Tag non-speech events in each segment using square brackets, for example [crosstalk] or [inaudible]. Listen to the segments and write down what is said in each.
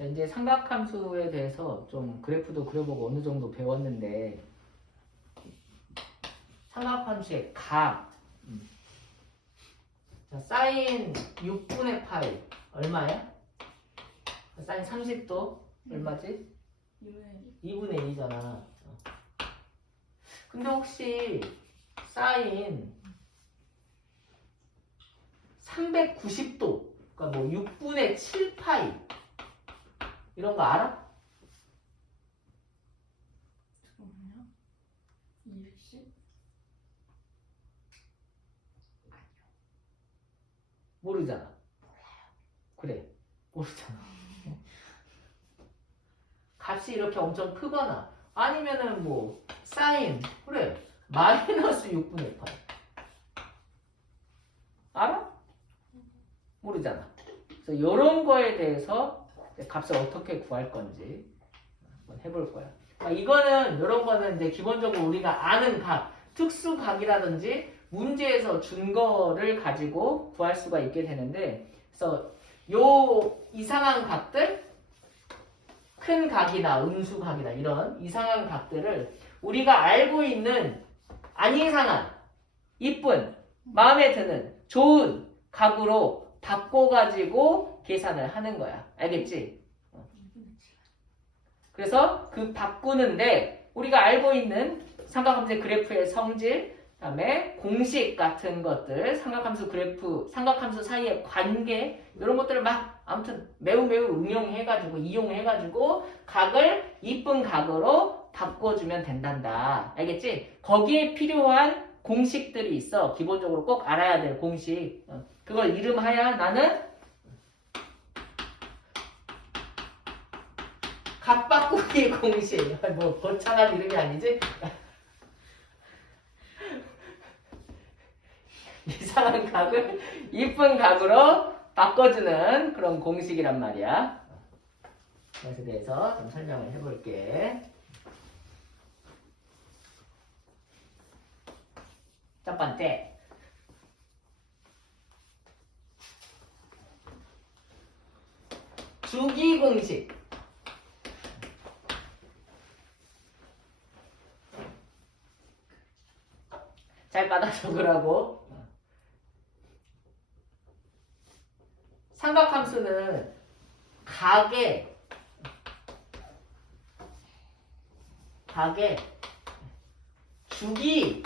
자, 이제 삼각함수에 대해서 좀 그래프도 그려보고 어느 정도 배웠는데 삼각함수의 각 음. 자, 사인 6분의 파이 얼마야? 사인 30도 얼마지? 이번에 2분의 2잖아. 근데 혹시 사인 390도, 그러니까 뭐 6분의 7파이 이런 거 알아? 잠깐만요. 210? 모르잖아. 그래, 모르잖아. 값이 이렇게 엄청 크거나 아니면은 뭐 사인 그래 마이너스 6분의 8 알아? 모르잖아. 그래서 이런 거에 대해서 값을 어떻게 구할 건지 한번 해볼 거야. 그러니까 이거는 이런 거는 이제 기본적으로 우리가 아는 각, 특수각이라든지 문제에서 준 거를 가지고 구할 수가 있게 되는데 그래서 요 이상한 각들 큰 각이나 음수 각이나 이런 이상한 각들을 우리가 알고 있는 안 이상한 이쁜 마음에 드는 좋은 각으로 바꿔 가지고 계산을 하는 거야 알겠지? 2분의 7. 그래서 그 바꾸는데 우리가 알고 있는 삼각함수의 그래프의 성질, 그다음에 공식 같은 것들, 삼각함수 그래프, 삼각함수 사이의 관계 이런 것들을 막 아무튼 매우 매우 응용해가지고 이용해가지고 각을 이쁜 각으로 바꿔주면 된단다. 알겠지? 거기에 필요한 공식들이 있어. 기본적으로 꼭 알아야 될 공식. 어, 그걸 이름하야 나는 각 바꾸기 공식. 뭐 거창한 이름이 아니지? [laughs] 이상한 각을 이쁜 각으로 바꿔주는 그런 공식이란 말이야. 그것에 대해서 좀 설명을 해볼게. 첫 번째. 주기 공식. 잘 받아 적으라고. 삼각함수는 각의 각의 주기를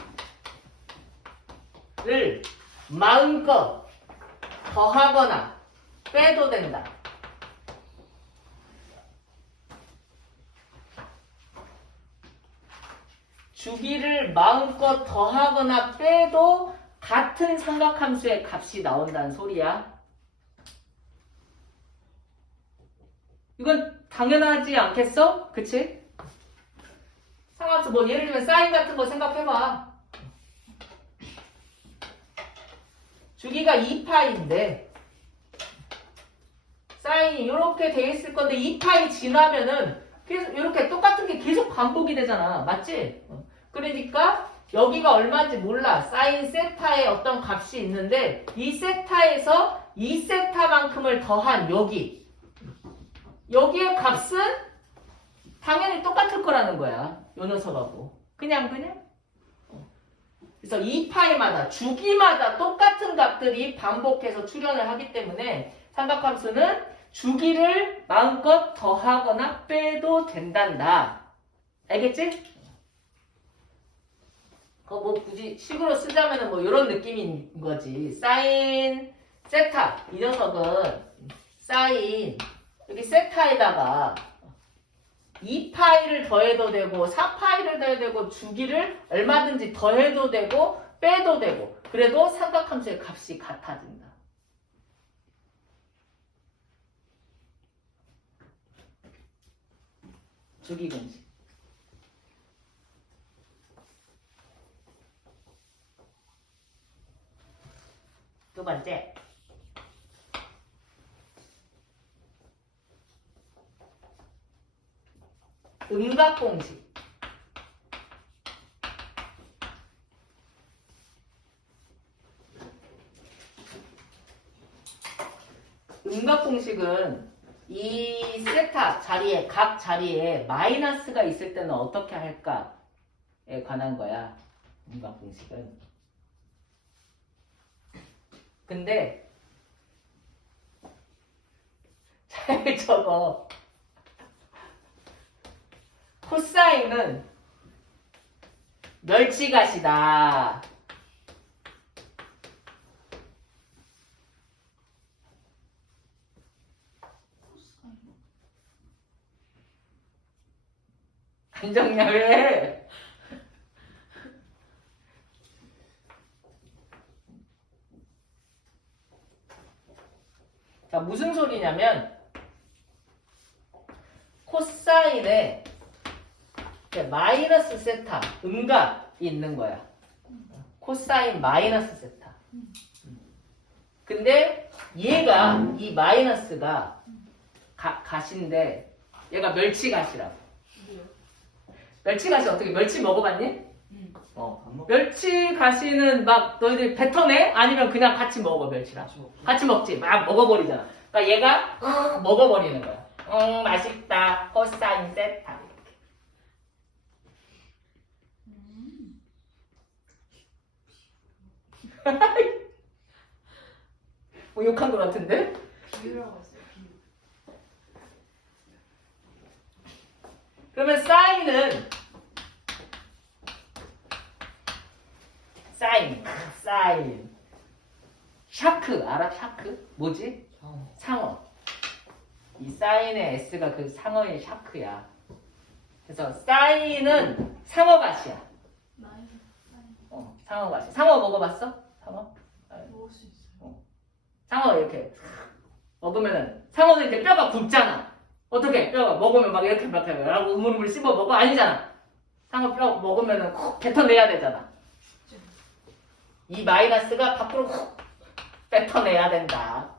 마음껏 더하거나 빼도 된다. 주기를 마음껏 더하거나 빼도 같은 삼각함수의 값이 나온다는 소리야. 이건 당연하지 않겠어? 그치? 삼각함수 뭐 예를 들면 사인 같은 거 생각해봐. 주기가 2파인데 사인이 이렇게 돼 있을 건데 2파이 지나면은 계속 이렇게 똑같은 게 계속 반복이 되잖아. 맞지? 어. 그러니까 여기가 얼마인지 몰라. 사인 세타의 어떤 값이 있는데 이 세타에서 이 세타만큼을 더한 여기 여기의 값은 당연히 똑같을 거라는 거야. 요 녀석하고. 그냥 그냥. 어. 그래서 2파이마다 주기마다 똑같은 값들이 반복해서 출현을 하기 때문에 삼각함수는 주기를 마음껏 더하거나 빼도 된단다. 알겠지? 그거 뭐 굳이 식으로 쓰자면은 뭐 이런 느낌인 거지. 사인 세타 이 녀석은 사인 여기 세타에다가 2파이를 더해도 되고 4파이를 더해도 되고 주기를 얼마든지 더해도 되고 빼도 되고 그래도 삼각함수의 값이 같아진다. 주기 공식. 두 번째. 음각 공식. 음각 공식은 이 세타 자리에 각 자리에 마이너스가 있을 때는 어떻게 할까에 관한 거야. 문각 공식은. 근데 [laughs] 잘 적어. [laughs] 코사인은 멸치갓이다. 코사인. 안 적냐 왜? 자 무슨 소리냐면 코사인에 마이너스 세타 음각이 있는 거야. 코사인 마이너스 세타. 근데 얘가 이 마이너스가 가, 갓인데 얘가 멸치갓이라고. 뭐야? 멸치갓이 어떻게 멸치 먹어봤니? 응. 어. 안 먹. 멸치갓이는 막 너희들 뱉어내? 아니면 그냥 같이 먹어 멸치랑? 같이 먹. 먹지. 막 먹어버리잖아. 그러니까 얘가 어, 먹어버리는 거야. 음 맛있다. 코사인 세타. 음. 뭐 욕한 거 같은데? 비유라고 했어요. 비유. 그러면 사인은 사인, 사인. 샤크 알아? 샤크? 뭐지? 상어. 상어. 이 사인의 S가 그 상어의 샤크야. 그래서 사인은 상어갓이야. 나이 어, 상어갓이. 상어 먹어봤어? 상어? 먹을 수 있어요. 상어 이렇게 먹으면은 상어는 이제 뼈가 굵잖아. 어떻게 뼈가 먹으면 막 이렇게 막 하고 우물우물 씹어 먹어 아니잖아. 상어 뼈 먹으면은 콕 뱉어내야 되잖아. 이 마이너스가 밖으로 콕 뱉어내야 된다.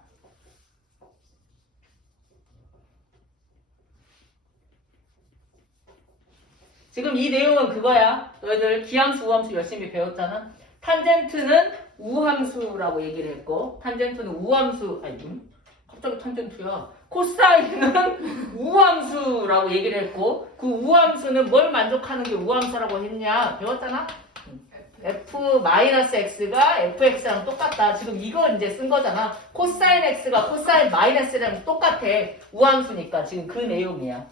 지금 이 내용은 그거야. 너희들 기함수, 우함수 열심히 배웠잖아. 탄젠트는 우함수라고 얘기를 했고, 탄젠트는 우함수, 아니, 음? 갑자기 탄젠트야. 코사인은 우함수라고 얘기를 했고, 그 우함수는 뭘 만족하는 게 우함수라고 했냐? 배웠잖아? F-x가 fx랑 똑같다. 지금 이거 이제 쓴 거잖아. 코사인 x가 코사인 마이너스랑 똑같아. 우함수니까 지금 그 내용이야.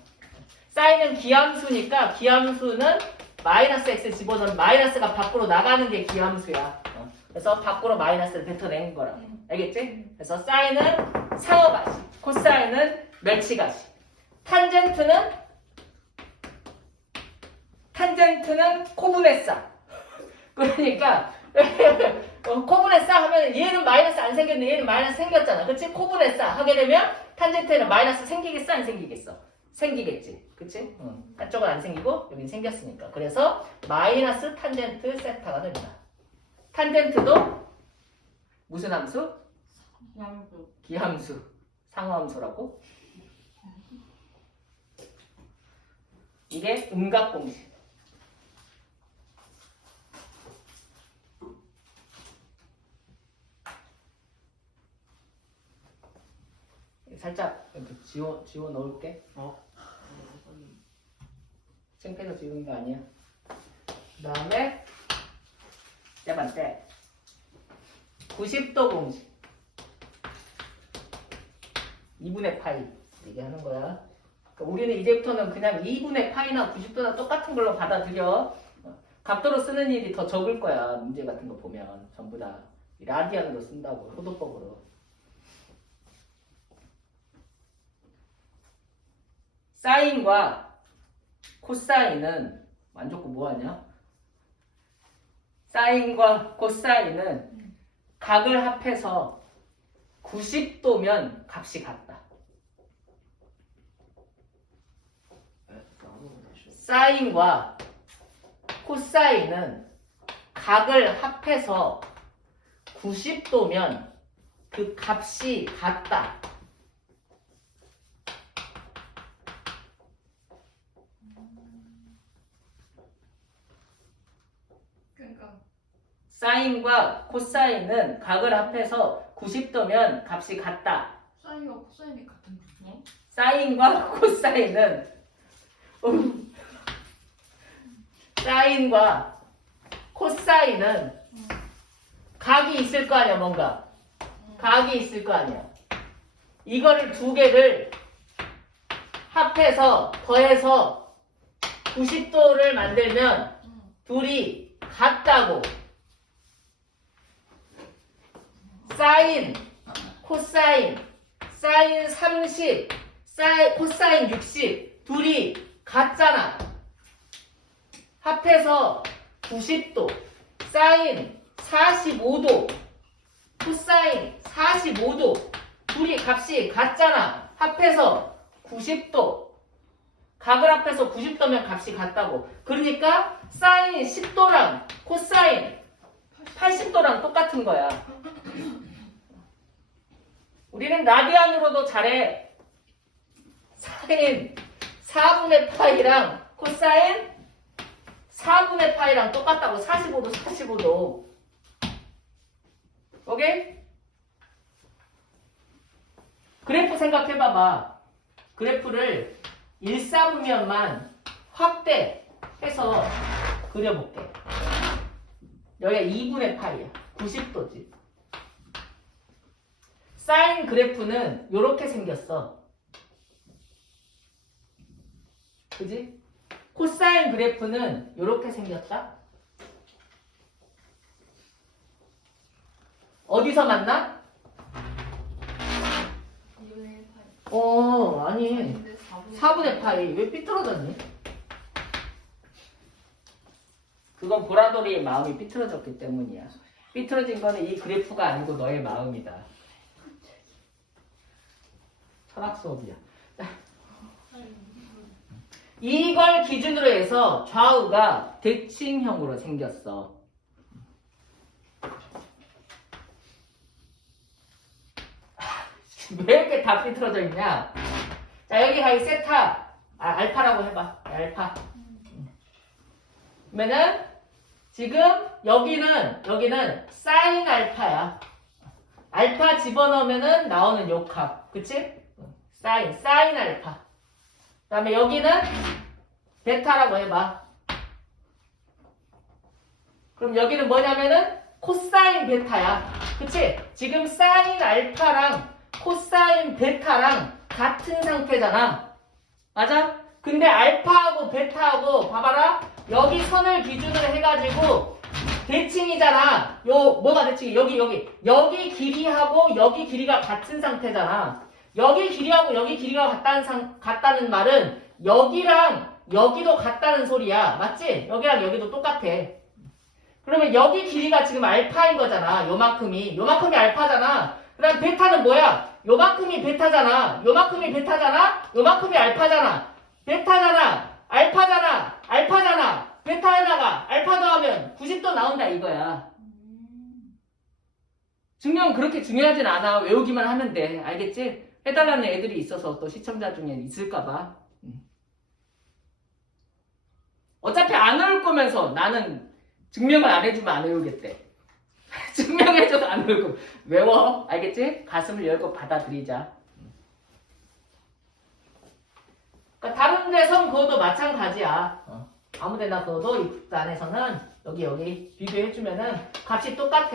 사인은 기함수니까 기함수는 마이너스 x 집어넣으면 마이너스가 밖으로 나가는 게 기함수야. 어. 그래서 밖으로 마이너스를 뱉어내는 거라. 알겠지? 그래서 사인은 상어가시, 코사인은 멸치가시. 탄젠트는 탄젠트는 코분해싸. 그러니까 [laughs] 어, 코분해싸 하면 얘는 마이너스 안 생겼는데 얘는 마이너스 생겼잖아. 그치? 코분해싸 하게 되면 탄젠트에는 마이너스 생기겠어? 안 생기겠어? 생기겠지. 그치? 응. 한쪽은 안 생기고 여긴 생겼으니까. 그래서 마이너스 탄젠트 세타가 됩니다. 탄젠트도 무슨 함수? 양도. 기함수, 상어함수라고. 이게 음각 공식. 살짝 이렇게 지워 지워 넣을게. 어. 창피해서 지우는 거 아니야. 그 다음에 세 번째 90도 공식. 2분의 파이 얘기하는 거야. 그러니까 우리는 이제부터는 그냥 2분의 파이나 90도나 똑같은 걸로 받아들여. 어, 각도로 쓰는 일이 더 적을 거야. 문제 같은 거 보면 전부 다 라디안으로 쓴다고 효도법으로. 사인과 코사인은 만족구 뭐하냐? 사인과 코사인은 각을 합해서 90도면 값이 같다. 사인과 코사인은 각을 합해서 90도면 그 값이 같다. 그러니까 사인과 코사인은 각을 합해서 90도면 값이 같다. 사인과 코사인이 같은 거네? 사인과 코사인은 음, 사인과 코사인은 응. 각이 있을 거 아니야 뭔가 각이 있을 거 아니야 이거를 두 개를 합해서 더해서 90도를 만들면 응. 둘이 같다고 사인 코사인 사인 30 사인 코사인 60 둘이 같잖아. 합해서 90도 사인 45도 코사인 45도 둘이 값이 같잖아. 합해서 90도. 각을 합해서 90도면 값이 같다고. 그러니까 사인 10도랑 코사인 80도랑 똑같은 거야 우리는 라디안으로도 잘해 사인 4분의 파이랑 코사인 4분의 파이랑 똑같다고 45도 45도. 오케이? 그래프 생각해봐봐. 그래프를 1, 4분면만 확대해서 그려볼게. 여기가 2분의 파이야. 90도지 사인 그래프는 이렇게 생겼어 그지? 코사인 그래프는 이렇게 생겼다 어디서 만나? 2분의 1 파이. 어 아니 근데 4분의 4분의 파이 왜 삐뚤어졌니? 그건 보라돌이의 마음이 삐뚤어졌기 때문이야. 삐뚤어진 거는 이 그래프가 아니고 너의 마음이다. 철학 수업이야. 이걸 기준으로 해서 좌우가 대칭형으로 생겼어. [laughs] 왜 이렇게 다 삐뚤어져 있냐? 자, 여기 가이 세타, 아, 알파라고 해봐. 알파. 그러면은, 지금, 여기는, 여기는 사인 알파야. 알파 집어넣으면은 나오는 요 값. 그치? 사인, 사인 알파. 그 다음에 여기는 베타라고 해봐. 그럼 여기는 뭐냐면은 코사인 베타야. 그치? 지금 사인 알파랑 코사인 베타랑 같은 상태잖아. 맞아? 근데 알파하고 베타하고 봐봐라. 여기 선을 기준으로 해가지고 대칭이잖아. 요 뭐가 대칭이? 여기 여기 여기 길이하고 여기 길이가 같은 상태잖아. 여기 길이하고 여기 길이가 같다는 상, 같다는 말은 여기랑 여기도 같다는 소리야. 맞지? 여기랑 여기도 똑같아. 그러면 여기 길이가 지금 알파인 거잖아. 요만큼이. 요만큼이 알파잖아. 그 다음 베타는 뭐야? 요만큼이 베타잖아. 요만큼이 베타잖아. 요만큼이 알파잖아. 베타잖아. 알파잖아. 알파잖아. 베타에다가 알파 더하면 90도 나온다 이거야. 음. 증명은 그렇게 중요하진 않아. 외우기만 하면 돼. 알겠지? 해달라는 애들이 있어서 또 시청자 중에 있을까봐. 음. 어차피 안 외울 거면서 나는 증명을 안 해주면 안 외우겠대. [laughs] 증명해줘도 안 외우고. 외워. 알겠지? 가슴을 열고 받아들이자. 그러니까 다른 데 선 그것도 마찬가지야. 어. 아무 데나 그어도 이 국단에서는 여기 여기 비교해주면은 값이 똑같아.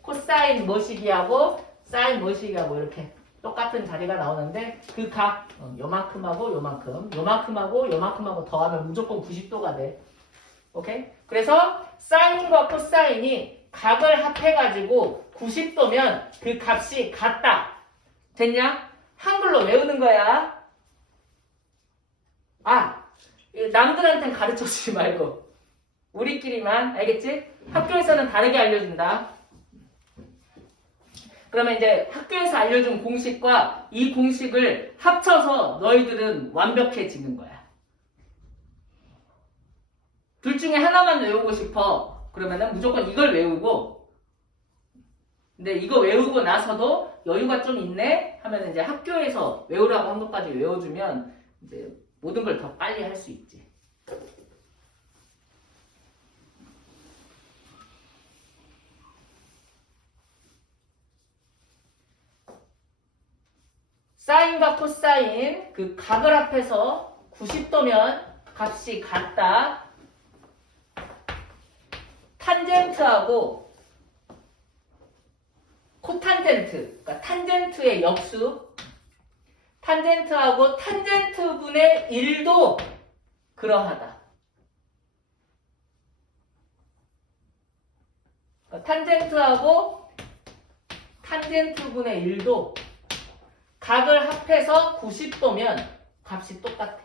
코사인 뭐시기하고 사인 뭐시기하고 이렇게 똑같은 자리가 나오는데 그각 어, 요만큼하고 요만큼 요만큼하고 요만큼하고 더하면 무조건 90도가 돼. 오케이? 그래서 사인과 코사인이 각을 합해가지고 90도면 그 값이 같다. 됐냐? 한글로 외우는 거야. 아, 남들한텐 가르쳐 주지 말고 우리끼리만 알겠지? 학교에서는 다르게 알려준다. 그러면 이제 학교에서 알려준 공식과 이 공식을 합쳐서 너희들은 완벽해지는 거야. 둘 중에 하나만 외우고 싶어. 그러면은 무조건 이걸 외우고 근데 이거 외우고 나서도 여유가 좀 있네 하면 이제 학교에서 외우라고 한 것까지 외워주면 이제 모든 걸 더 빨리 할 수 있지. 사인과 코사인 그 각을 합해서 90도면 값이 같다. 탄젠트하고 코탄젠트, 그러니까 탄젠트의 역수, 탄젠트하고 탄젠트분의 1도 그러하다. 그러니까 탄젠트하고 탄젠트분의 1도 각을 합해서 90도면 값이 똑같아.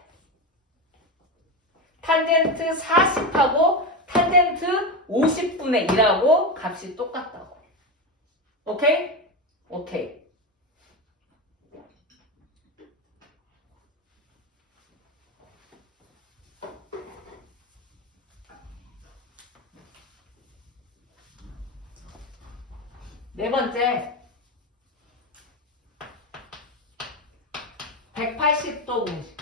탄젠트 40하고 탄젠트 50분의 1하고 값이 똑같다고. 오케이? 오케이. 네 번째. 180도 공식.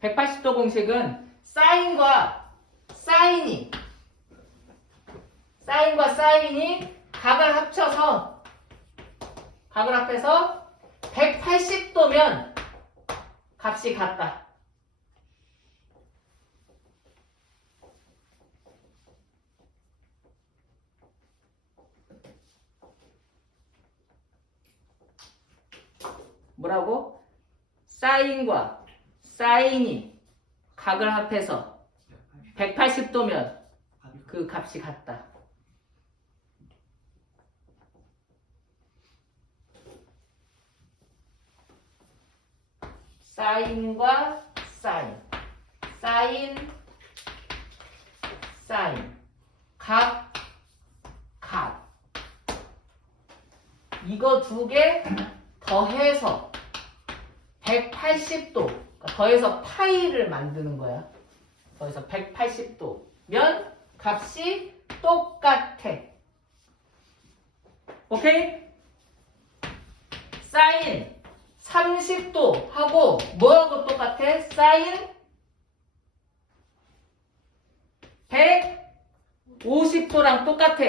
(180도) 공식은 사인과 사인이 사인과 사인이 각을 합쳐서 각을 합해서 180도면 값이 같다. 뭐라고? 사인과 사인이 각을 합해서 180도면 그 값이 같다. 사인과 사인, 사인, 사인, 각, 각. 이거 두 개 더해서 180도, 그러니까 더해서 파이를 만드는 거야. 더해서 180도면 값이 똑같아. 오케이? 사인 30도 하고 뭐하고 똑같아? 사인 150도랑 똑같아.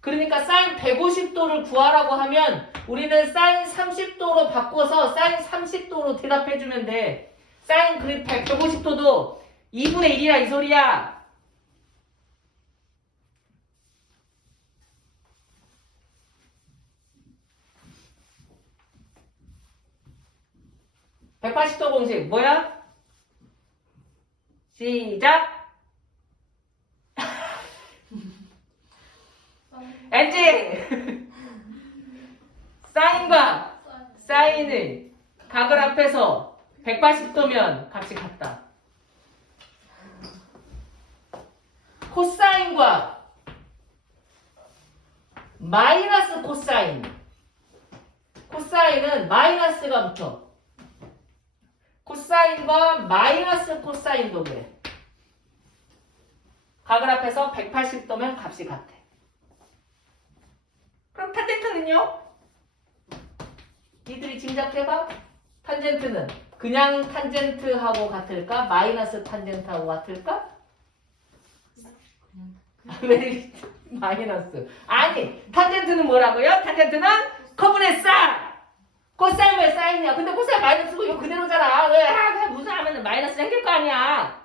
그러니까 사인 150도를 구하라고 하면 우리는 사인 30도로 바꿔서 사인 30도로 대답해주면 돼. 사인 그립 150도도 2분의 1이야 이 소리야. (180도) 공식 뭐야? 시작 [laughs] 엔지 [laughs] 사인과 사인을 각을 합해서 180도면 값이 같다. 코사인과 마이너스 코사인. 코사인은 마이너스가 붙어. 코사인과 마이너스 코사인도 그래. 각을 합해서 180도면 값이 같아. 그럼 탄젠트는요? 니들이 짐작해봐. 탄젠트는 그냥 탄젠트하고 같을까? 마이너스 탄젠트하고 같을까? [laughs] 왜 마이너스? 아니, 탄젠트는 뭐라고요? 탄젠트는 커브의 쌀! 코사인 왜 사인이야? 근데 코사인 마이너스고 이거 그대로잖아. 왜? 아, 그냥 무슨 하면 마이너스 생길 거 아니야.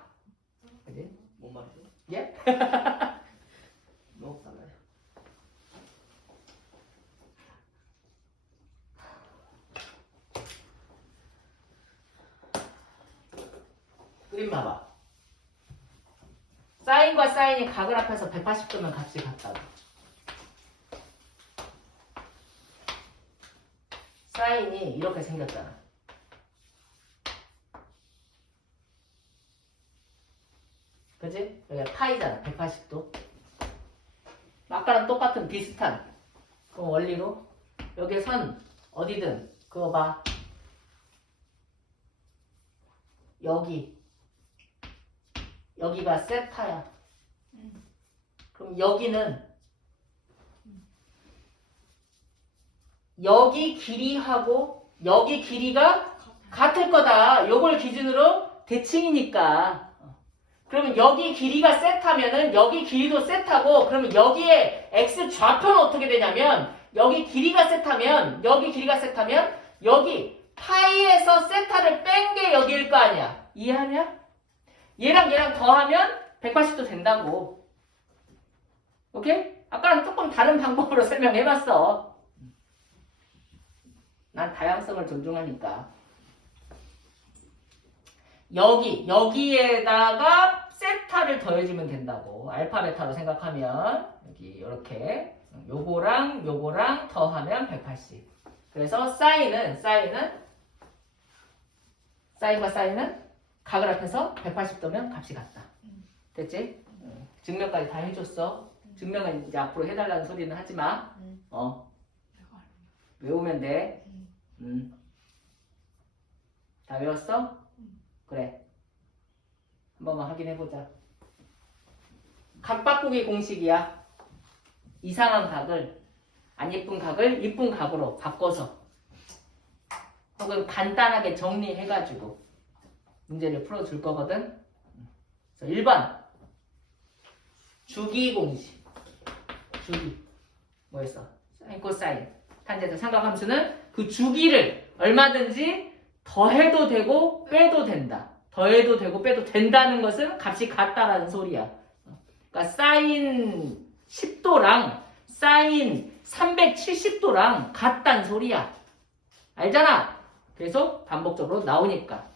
그지? 뭔 말이죠? 예? 너무 달라요. 그림 봐봐. 사인과 합해서 180도면 값이 같다고. 사인이 이렇게 생겼잖아. 그지? 여기가 파이잖아. 180도. 아까랑 똑같은 비슷한 그 원리로 여기 선 어디든 그거 봐. 여기 여기가 세타야. 그럼 여기는 여기 길이하고 여기 길이가 같을 거다. 요걸 기준으로 대칭이니까. 그러면 여기 길이가 세타면은 여기 길이도 세타고 그러면 여기에 x 좌표는 어떻게 되냐면 여기 길이가 세타면 여기 길이가 세타면 여기 파이에서 세타를 뺀 게 여기일 거 아니야. 이해하냐? 얘랑 얘랑 더하면 180도 된다고. 오케이? 아까랑 조금 다른 방법으로 [laughs] 설명해봤어. 난 다양성을 존중하니까. 여기, 여기에다가 세타를 더해주면 된다고. 알파, 베타로 생각하면, 여기, 이렇게. 요거랑, 요거랑 더하면 180. 그래서 사인은, 사인은, 사인과 사인은 각을 합해서 180도면 값이 같다. 됐지? 응. 증명까지 다 해줬어. 증명은 이제 앞으로 해달라는 소리는 하지 마. 음. 어. 외우면 돼. 음. 음. 다 외웠어? 음. 그래. 한 번만 확인해보자. 각 바꾸기 공식이야. 이상한 각을, 안 예쁜 각을 이쁜 각으로 바꿔서 혹은 간단하게 정리해가지고 문제를 풀어줄 거거든. 그래서 1번. 주기 공식. 주기. 뭐였어? 사인, 코사인. 탄젠트 삼각함수는 그 주기를 얼마든지 더해도 되고 빼도 된다. 더해도 되고 빼도 된다는 것은 값이 같다라는 소리야. 그러니까 사인 10도랑 사인 370도랑 같단 소리야. 알잖아? 계속 반복적으로 나오니까.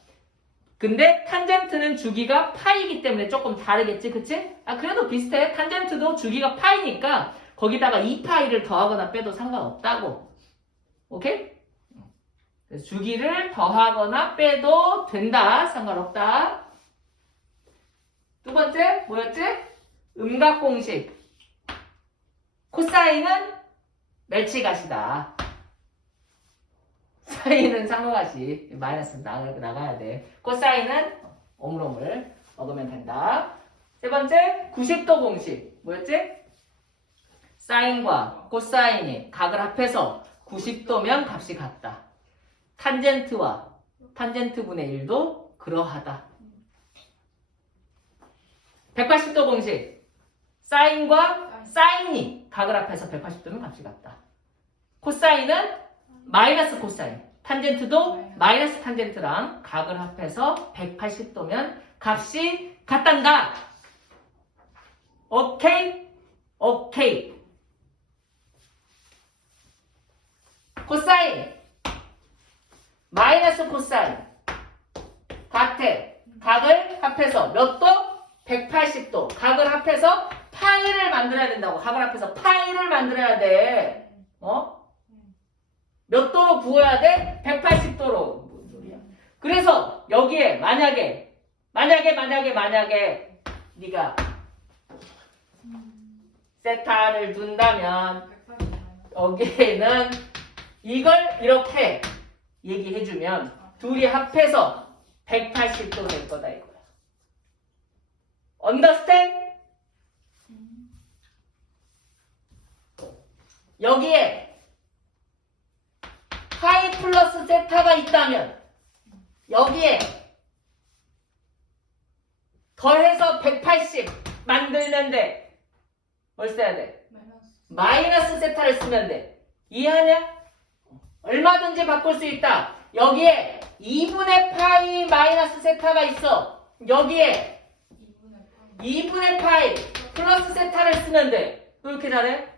근데 탄젠트는 주기가 파이기 때문에 조금 다르겠지, 그치? 아, 그래도 비슷해. 탄젠트도 주기가 파이니까 거기다가 2파이를 더하거나 빼도 상관없다고. 오케이? 주기를 더하거나 빼도 된다. 상관없다. 두 번째, 뭐였지? 음각 공식. 코사인은 멸치갓이다. 사인은 상호가시. 마이너스 나가, 나가야 돼. 코사인은 오물오물 먹으면 된다. 세 번째, 90도 공식. 뭐였지? 사인과 코사인이 각을 합해서 90도면 값이 같다. 탄젠트와 탄젠트 분의 1도 그러하다. 180도 공식. 사인과 사인이 각을 합해서 180도면 값이 같다. 코사인은 마이너스 코사인. 탄젠트도 마이너스 탄젠트랑 각을 합해서 180도면 값이 같단다. 오케이? 오케이. 코사인. 마이너스 코사인. 같아. 각을 합해서 몇 도? 180도. 각을 합해서 파이를 만들어야 된다고. 각을 합해서 파이를 만들어야 돼. 어? 몇 도로 부어야 돼? 180도로. 뭔 소리야? 그래서 여기에 만약에 만약에 만약에 만약에 네가 세타를 둔다면 180 여기에는 이걸 이렇게 얘기해주면 둘이 합해서 180도 될 거다 이거야. understand? 여기에 파이 플러스 세타가 있다면 여기에 더해서 180 만들는데 뭘 써야 돼? 마이너스 세타를 쓰면 돼. 이해하냐? 얼마든지 바꿀 수 있다. 여기에 2분의 파이 마이너스 세타가 있어. 여기에 2분의 파이 2분의 파이 플러스 세타를 돼. 왜 이렇게 잘해?